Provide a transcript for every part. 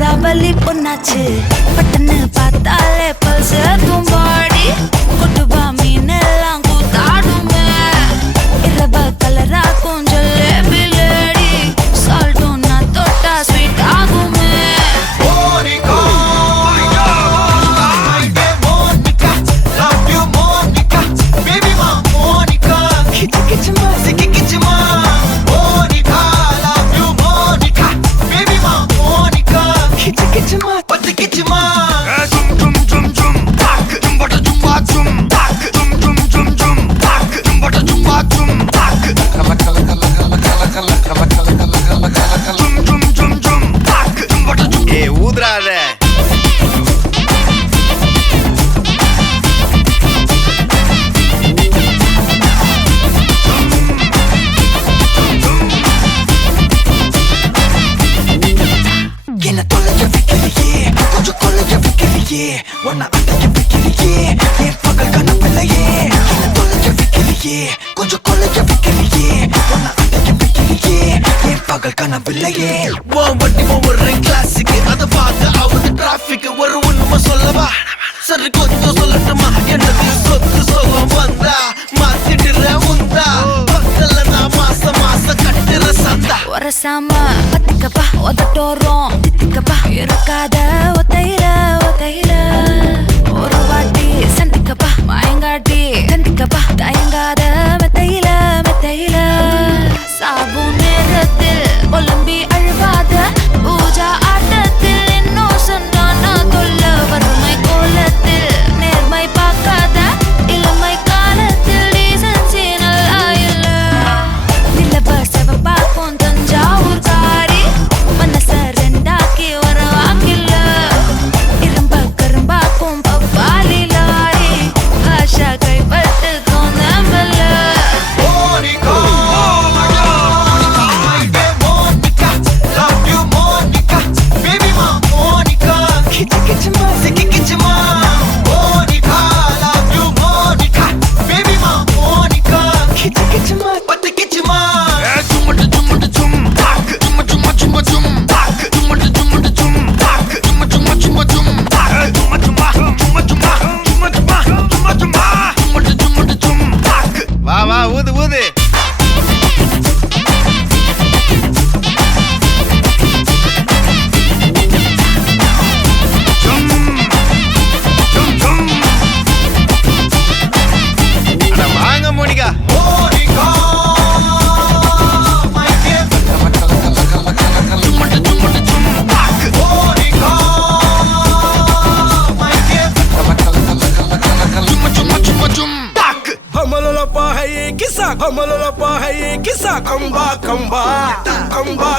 சூறாவளி பொன்னாச்சு பட்டன்னு பார்த்தாலே பல்ஸ் தும்பாடி கொட்டுவா மீன் எல்லாம் கூத்தாடுமே இரவ கலரா கொஞ்சம் லேடி சால்ட்டும் நான் தொட்டா ஸ்வீட் ஆகுமே Wanna attack your fikiriye ye pagal kana pillaye ina tolja fikiriye konja kolja fikiriye wanna attack your fikiriye ye pagal kana pillaye vamatti over classic adha paaka avudhu traffic oru unma sollava sari konja sollattuma enadhu sottu sogam vanda maatidira unda pakkala na maasa kattira sanda orasama patikappa odatorom titikappa irukada otaila ஒரு வாட்டி சந்திக்கப்பா மாயங்காட்டி கண்டிக்கப்பா தயங்காத மெத்தையில சாபு நேரத்தில் ஒலம்பி அழுவாத பூஜா ஆட்டத்தில் இன்னும் சொன்னானா தொல்ல வறுமை கோலத்தில் நேர்மை பார்க்காத இளமை காலத்தில் டீசன்சி நல்லா இல்ல நிலவ செவப்பாக்கும் தஞ்சாவூர் காரி மனச ரெண்டாக்கி வர வாக்கில்ல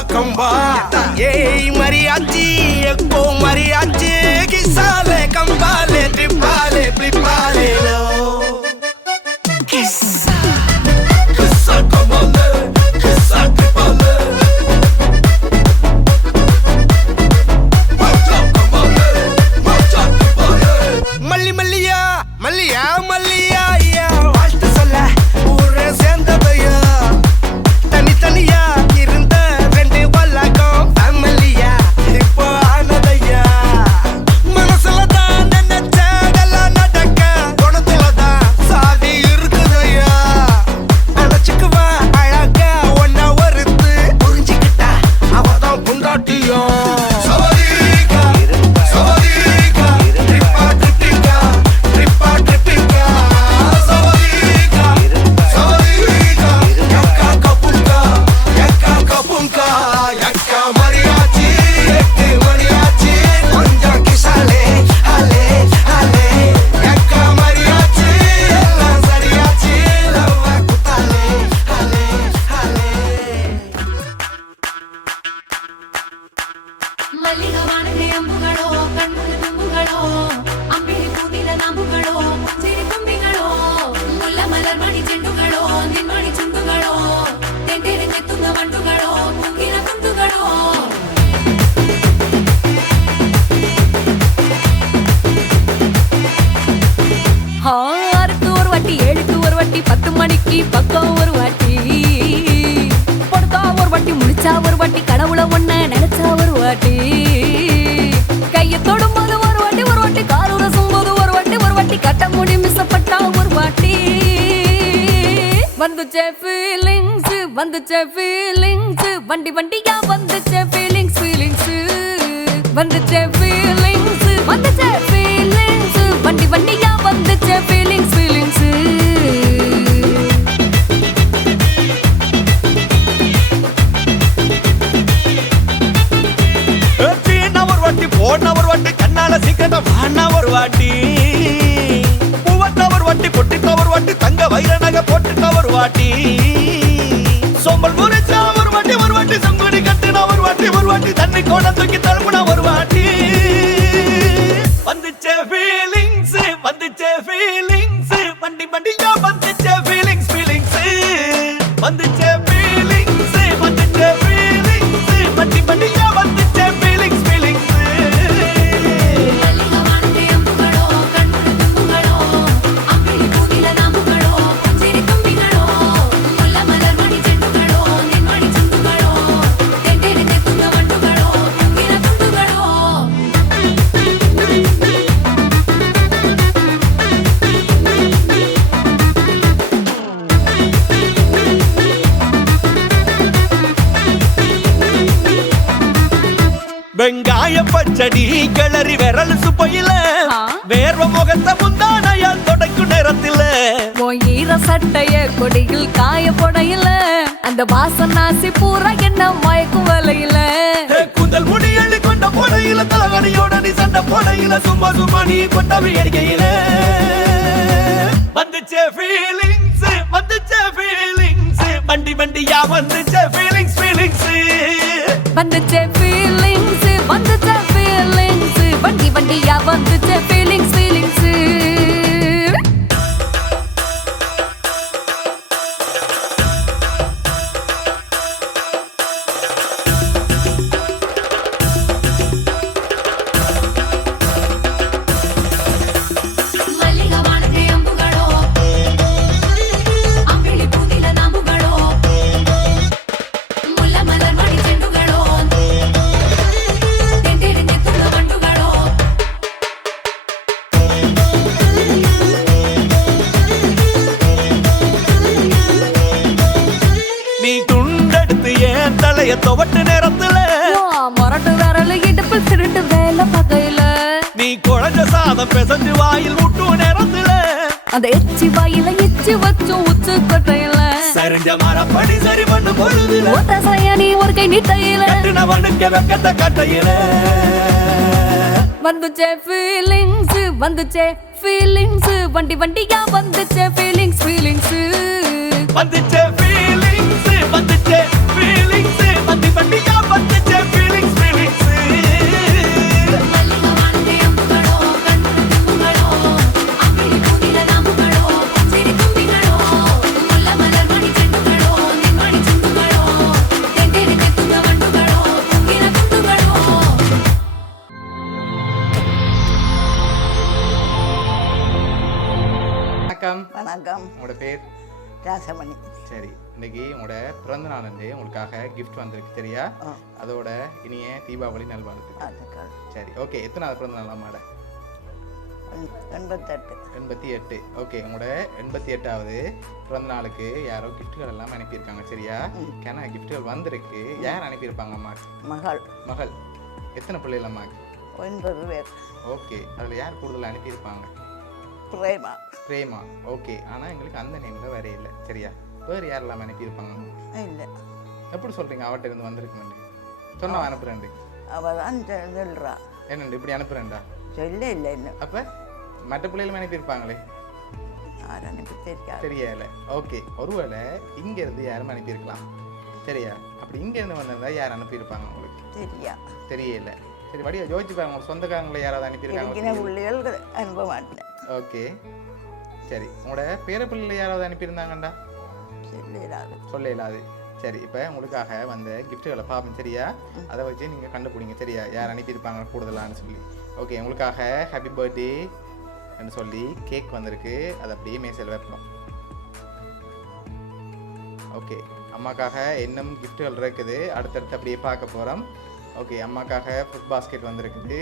Kamba Yey mariachi ekko mariachi kisale kambale tripale flipale lo kissa kambale kissa tripale macha tripale malliya ya வாழ்த்து சொல்ல ஊரே சேர்ந்ததையா தனியா இருந்த ரெண்டு வல்லகம் ஃபேமிலியா இப்போ ஆனதையா மனசுல தான் நினைச்சதெல்லாம் நடக்க குணத்துல தான் சாதி இருக்குதையா அழைச்சுக்குவா அழகா ஒன்னா ஒருத்து புரிஞ்சுக்கிட்டா அவதான் புண்டாட்டியா பக்கம் ஒரு வாட்டி படுத்தா ஒரு வாட்டி முடிச்சா ஒரு வாட்டி கடவுளை ஒன்ன நினைச்சா ஒரு வாட்டி தொடும்போது ஒரு வாட்டி கால் உரசும்போது ஒரு வாட்டி கட்ட முடி மிஸ்ஸப்பட்டா ஒரு வாட்டி வந்துச்சே ஃபீலிங்ஸ் வண்டி வண்டியா வந்துச்சே ஃபீலிங்ஸ் வந்துச்சே ஃபீலிங்ஸ் வண்டி வண்டியா வந்துச்சே ஃபீலிங்ஸ் போன ஒரு வாட்டி கண்ணால சீக்கிரத்தை வாண்ணா ஒரு வாட்டி பூவத்த ஒரு வாட்டி பொட்டித்த ஒரு வாட்டி தங்க வைர நகை போட்டுட்ட ஒரு வாட்டி சோம்பல் முறைச்சா ஒரு வாட்டி சங்குடி கட்டுனா ஒரு வாட்டி தண்ணி கோண தூக்கி தழுப்புனா ஒரு வாட்டி வந்துச்சே ஃபீலிங்ஸ் வண்டி வண்டியா வந்துச்சே ஃபீலிங்ஸ் வந்துச்சே ஃபீலிங்ஸ் வண்டி வண்டியா வந்துச்சே ஃபீலிங்ஸ் வெங்காய பச்சடி கிளறி விரல் சுப்பையில வேர்வ முகத்தை முந்தானையால் தொடக்கும் நேரத்தில ஈர சட்டைய கொடியில் காய போடையில அந்த வாசனாசி பூரா என்ன மயக்கும் வலையில கூந்தல் முடியள்ளி கொண்ட போடையில தலகடியோட நீ சண்டை போடையில சும்மா நீ கொண்டவை எரிக்கையில வந்துச்சே ஃபீலிங்ஸ் வண்டி வண்டியா வந்துச்சே ஃபீலிங்ஸ் வந்துச்சே ஃபீலிங்ஸ் வண்டி வண்டியா வந்துச்சே ஃபீலிங்ஸ் துவட்டு நேரத்துல மொரட்டு விரல் இடுப்பு திருட்டு வேலை பகையில நீ குழஞ்ச சாதம் பிசைஞ்சு வாயில் விட்டு நேரத்துல அந்த எச்சி வாயில எச்சி வச்சும் உச்சு கொட்டையில சரிஞ்ச மரப்படி சரி பண்ணு பொழுதுல ஓட்ட நீ ஒரு கை நீட்டையில கட்டினவனுக்கு வெக்கத்த கட்டையில வந்துச்சே ஃபீலிங்ஸ் வண்டி வண்டியா வந்துச்சே ஃபீலிங்ஸ் வந்துச்சே ஃபீலிங்ஸ் வண்டி வண்டியா வந்துச்சே ஃபீலிங்ஸ் வணக்கம். உங்களோட பேர்? ராசமணி. சரி, இன்னைக்கு உங்களோட பிறந்த நாள் வந்து உங்களுக்காக கிஃப்ட் வந்திருக்கு சரியா? அதோட இனிய தீபாவளி நல்வாழ்த்துக்கள். சரி, ஓகே. எத்தனாவது பிறந்த நாள் அம்மாட? 88. ஓகே, உங்களோட 88வது பிறந்த நாளுக்கு யாரோ கிஃப்ட்கள் எல்லாம் அனுப்பியிருக்காங்க சரியா? ஏன்னா கிஃப்ட்கள் வந்திருக்கு. யார் அனுப்பியிருப்பாங்க அம்மாக்கு? மகள். எத்தனை பிள்ளைகள் அம்மாக்கு? 9 பேர். ஓகே, அதில் யார் கூடுதல் அனுப்பியிருப்பாங்க? பிரேமா. ஓகே, ஆனால் எங்களுக்கு அந்த நேமில் வேற இல்லை சரியா? வேறு யாரெல்லாம் அனுப்பியிருப்பாங்க? இல்லை. எப்படி சொல்கிறீங்க அவட்ட இருந்து வந்திருக்குமெண்டு? சொன்ன அனுப்புறேன். அவள் தான் சொல்கிறா. என்னண்டு இப்படி அனுப்புறேன்டா? சொல்ல இல்லை இன்னும். அப்போ மற்ற பிள்ளைகளும் அனுப்பியிருப்பாங்களே? எனக்கு தெரியல. ஓகே, ஒருவேளை இங்கேருந்து யாரும் அனுப்பியிருக்கலாம் சரியா? அப்படி இங்கேருந்து வந்திருந்தா யார் அனுப்பியிருப்பாங்க உங்களுக்கு? தெரியல. சரி, வடிவா யோசிச்சு பாருங்க. உங்க சொந்தக்காரங்களை யாராவது அனுப்பியிருக்காங்க? பிள்ளைகள் அனுப்ப மாட்டேன். ஓகே, சரி. உங்களோட பேர பிள்ளைகளை யாராவது அனுப்பியிருந்தாங்கண்டா? சொல்ல இல்லாது. சரி, இப்போ உங்களுக்காக வந்த கிஃப்ட்டுகளை பார்ப்போம் சரியா? அதை வச்சு நீங்கள் கண்டுபிடிங்க சரியா? யார் அனுப்பியிருப்பாங்க கூடுதலான்னு சொல்லி. ஓகே, உங்களுக்காக ஹாப்பி பர்த்டே என்று சொல்லி கேக் வந்திருக்கு. அதை அப்படியே மேசையில் வைப்போம். ஓகே, அம்மாக்காக இன்னும் கிஃப்ட்டுகள் இருக்குது. அடுத்தடுத்து அப்படியே பார்க்க போகிறோம். ஓகே, அம்மாக்காக ஃபுட் பாஸ்கெட் வந்திருக்குது.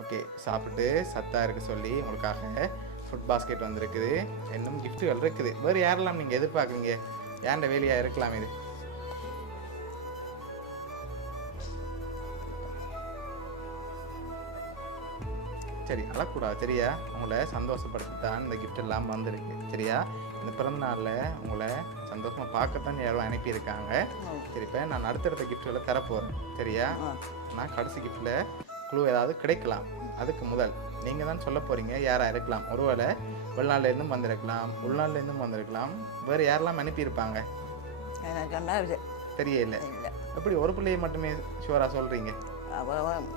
ஓகே, சாப்பிட்டு சத்தாக இருக்க சொல்லி உங்களுக்காக ஃபுட் பாஸ்கெட் வந்திருக்குது. இன்னும் கிஃப்ட்டுகள் இருக்குது. வேறு யாரெல்லாம் நீங்கள் எதிர்பார்க்குறீங்க? ஏன்ட வேலையாக இருக்கலாம் இது? சரி, அழக்கூடாது சரியா? உங்களை சந்தோஷப்படுத்தத்தான் இந்த கிஃப்ட் எல்லாம் வந்திருக்கு சரியா? இந்த பிறந்த நாளில் உங்களை சந்தோஷமாக பார்க்கத்தான் யாரும் அனுப்பியிருக்காங்க. சரி, இப்போ நான் அடுத்தடுத்த கிஃப்ட்களை தரப்போகிறேன் சரியா? நான் கடைசி கிஃப்டில் குழு ஏதாவது கிடைக்கலாம். அதுக்கு முதல் நீங்கள் தான் சொல்ல போகிறீங்க யாராக இருக்கலாம். ஒருவேளை வெளிநாட்டிலேருந்தும் வந்திருக்கலாம், உள்நாட்டிலேருந்தும் வந்திருக்கலாம். வேறு யாரெல்லாம் அனுப்பியிருப்பாங்க எனக்கு தெரியல. எப்படி ஒரு பிள்ளையை மட்டுமே ஷுவராக சொல்கிறீங்க? அவள்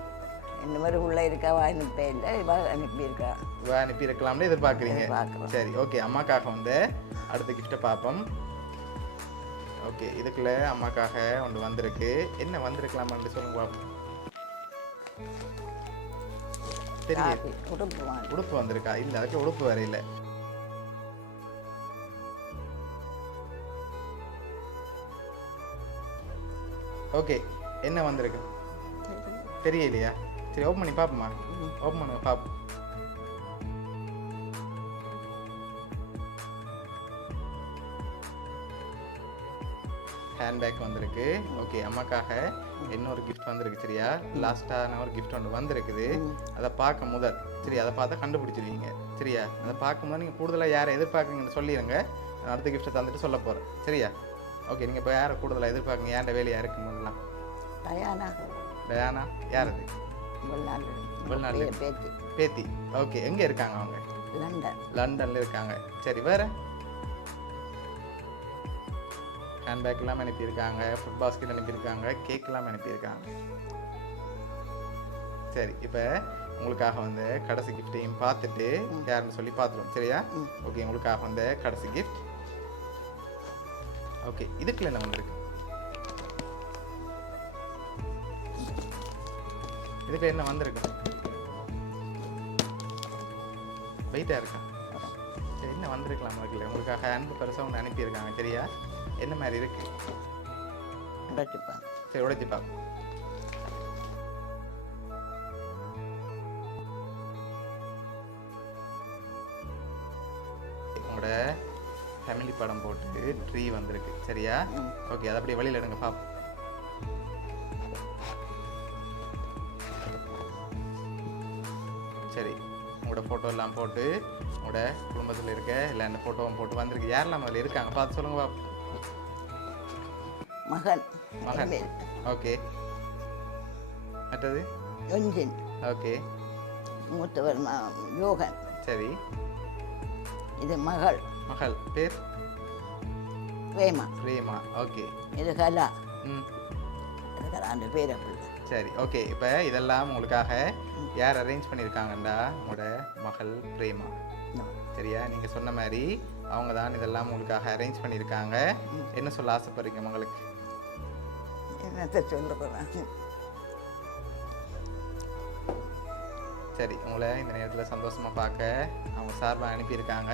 இந்த மாதிரி உள்ள இருக்காவா அனுப்பே இல்லை, இவ அனுப்பியிருக்கா. இவ அனுப்பியிருக்கலாம்னு எதிர்பார்க்குறீங்க. எதிர்பார்க்குறோம். சரி, ஓகே. அம்மாக்காக வந்து அடுத்த கிஃப்ட்டை பார்ப்போம். ஓகே, இதுக்குள்ள அம்மாக்காக ஒன்று வந்திருக்கு. என்ன வந்திருக்கலாமான்னு சொல்லுங்க பார்ப்போம். தெரியாது. உடுப்பு வாங்க. உடுப்பு வந்திருக்கா? இல்லை, அதுக்கு உடுப்பு வேற இல்லை. ஓகே, என்ன வந்திருக்கு தெரியலையா? சரி, ஓப்பன் பண்ணி பார்ப்போமா? ஓப்பன் பண்ணுங்க பார்ப்போம். ஹேண்ட்பேக் வந்திருக்கு. ஓகே, அம்மாக்காக இன்னொரு கிஃப்ட் வந்திருக்கு சரியா? லாஸ்ட்டான ஒரு கிஃப்ட் ஒன்று வந்திருக்குது. அதை பார்க்க முதல் சரி, அதை பார்த்தா கண்டுபிடிச்சிருவீங்க சரியா? அதை பார்க்கும்போது நீங்கள் கூடுதலாக யாரை எதிர்பார்க்குறீங்கன்னு சொல்லிடுங்க. நான் அடுத்த கிஃப்ட்டை தந்துட்டு சொல்ல போகிறேன் சரியா? ஓகே, நீங்கள் இப்போ யாரை கூடுதலாக எதிர்பார்க்குங்க? ஏன்ட வேலையாக இருக்கும்போதெல்லாம் டயானா. டயானா யார் அது? வெளிநாடு பேத்தி. பேத்தி. ஓகே, எங்கே இருக்காங்க அவங்க? லண்டன். லண்டனில் இருக்காங்க. சரி, வேறு ஹேண்ட்பேக் எல்லாம் அனுப்பியிருக்காங்க, ஃபுட் பாஸ்கெட் அனுப்பியிருக்காங்க, கேக் எல்லாம் அனுப்பியிருக்காங்க. சரி, இப்போ உங்களுக்காக வந்து கடைசி கிஃப்டையும் பார்த்துட்டு யாருன்னு சொல்லி பார்த்துருவோம் சரியா? ஓகே, உங்களுக்காக வந்து கடைசி கிஃப்ட். ஓகே, இதுக்குள்ள என்ன வந்திருக்கு? இதுக்கு என்ன வந்திருக்கு? வெயிட்டாக இருக்கா? சரி, என்ன வந்திருக்கலாம் இருக்குல்ல? உங்களுக்காக அன்பு பெருசாக ஒன்று அனுப்பியிருக்காங்க சரியா? என்ன மாதிரி இருக்கு? உடைச்சுப்பாங்க. சரி, உடைச்சிப்பா. உங்களோட ஃபேமிலி படம் போட்டு ட்ரீ வந்திருக்கு சரியா? ஓகே, அதை அப்படியே வெளியில் எடுங்க பாப்போம். சரி, உங்களோட ஃபோட்டோ எல்லாம் போட்டு உங்களோட குடும்பத்தில் இருக்க இல்லை அந்த ஃபோட்டோவும் போட்டு வந்திருக்கு. யாரெல்லாம் அதில் இருக்காங்க பார்த்து சொல்லுங்க பாப்போம். மகன். மகன். ஓகே, மற்றது? என்ஜின். ஓகே, மூத்தவர் யோகன். சரி. இது மகள். மகள் பேர்? பிரேமா. பிரேமா. ஓகே. இது கலா. ம், அந்த பேரை பிள்ளை. சரி, ஓகே. இப்போ இதெல்லாம் உங்களுக்காக யார் அரேஞ்ச் பண்ணியிருக்காங்கண்டா? உங்களோட மகள் பிரேமா சரியா? நீங்கள் சொன்ன மாதிரி அவங்க தான் இதெல்லாம் உங்களுக்காக அரேஞ்ச் பண்ணியிருக்காங்க. என்ன சொல்ல ஆசைப்படுறீங்க மகளுக்கு? என்னத்தை சொல்ல போகிறேன்? சரி, உங்களை இந்த நேரத்தில் சந்தோஷமாக பார்க்க அவங்க சார்பாக அனுப்பியிருக்காங்க.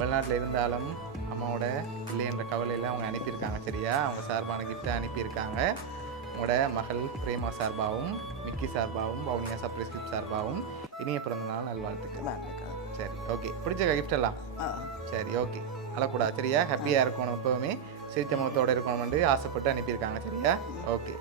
வெளிநாட்டில் இருந்தாலும் அம்மாவோட இல்லைன்ற கவலையில் அவங்க அனுப்பியிருக்காங்க சரியா? அவங்க சார்பான கிஃப்ட்டை அனுப்பியிருக்காங்க. உங்களோட மகள் பிரேமா சார்பாகவும், மிக்கி சார்பாகவும், பவுனியா சர்ப்ரைஸ் கிஃப்ட் சார்பாகவும் இனிய பிறந்தநாள் நல்வாழ்த்துக்கள். சரி, ஓகே. பிடிச்ச கிஃப்ட் எல்லாம்? சரி, ஓகே. அழக்கூடாது சரியா? ஹாப்பியாக இருக்கணும், எப்போவுமே சிரித்த முகத்தோடு இருக்கணும்னு ஆசைப்பட்டு அனுப்பியிருக்காங்க சரியா? ஓகே.